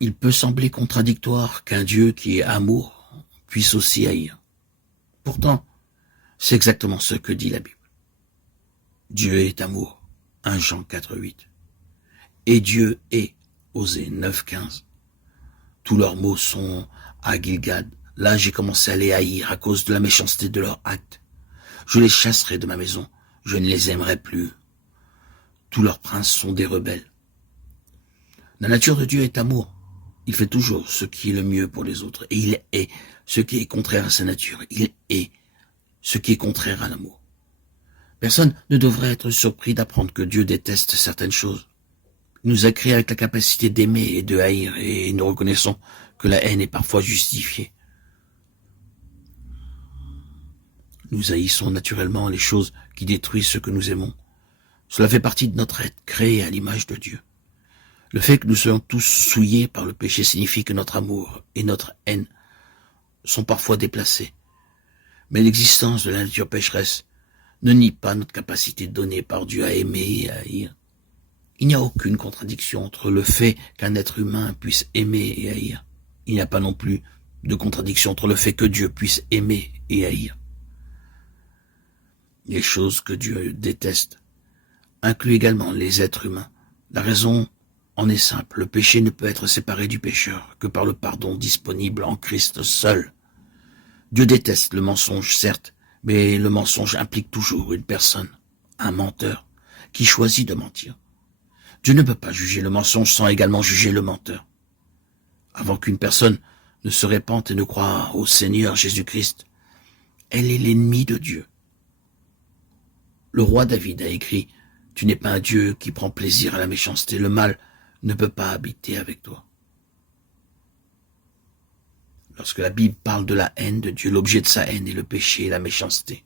Il peut sembler contradictoire qu'un Dieu qui est amour puisse aussi haïr. Pourtant, c'est exactement ce que dit la Bible. Dieu est amour, 1 Jean 4,8. Et Dieu est, Osée 9,15. Tous leurs mots sont à Gilgad. Là, j'ai commencé à les haïr à cause de la méchanceté de leurs actes. Je les chasserai de ma maison, je ne les aimerai plus. Tous leurs princes sont des rebelles. La nature de Dieu est amour. Il fait toujours ce qui est le mieux pour les autres. Et il est ce qui est contraire à sa nature. Il est ce qui est contraire à l'amour. Personne ne devrait être surpris d'apprendre que Dieu déteste certaines choses. Il nous a créés avec la capacité d'aimer et de haïr, et nous reconnaissons que la haine est parfois justifiée. Nous haïssons naturellement les choses qui détruisent ce que nous aimons. Cela fait partie de notre être, créé à l'image de Dieu. Le fait que nous soyons tous souillés par le péché signifie que notre amour et notre haine sont parfois déplacés. Mais l'existence de la nature pécheresse ne nie pas notre capacité donnée par Dieu à aimer et à haïr. Il n'y a aucune contradiction entre le fait qu'un être humain puisse aimer et haïr. Il n'y a pas non plus de contradiction entre le fait que Dieu puisse aimer et haïr. Les choses que Dieu déteste incluent également les êtres humains. La raison en est simple, le péché ne peut être séparé du pécheur que par le pardon disponible en Christ seul. Dieu déteste le mensonge, certes, mais le mensonge implique toujours une personne, un menteur, qui choisit de mentir. Dieu ne peut pas juger le mensonge sans également juger le menteur. Avant qu'une personne ne se répande et ne croie au Seigneur Jésus-Christ, elle est l'ennemi de Dieu. Le roi David a écrit « Tu n'es pas un Dieu qui prend plaisir à la méchanceté, le mal ne peut pas habiter avec toi. » Lorsque la Bible parle de la haine de Dieu, l'objet de sa haine est le péché et la méchanceté.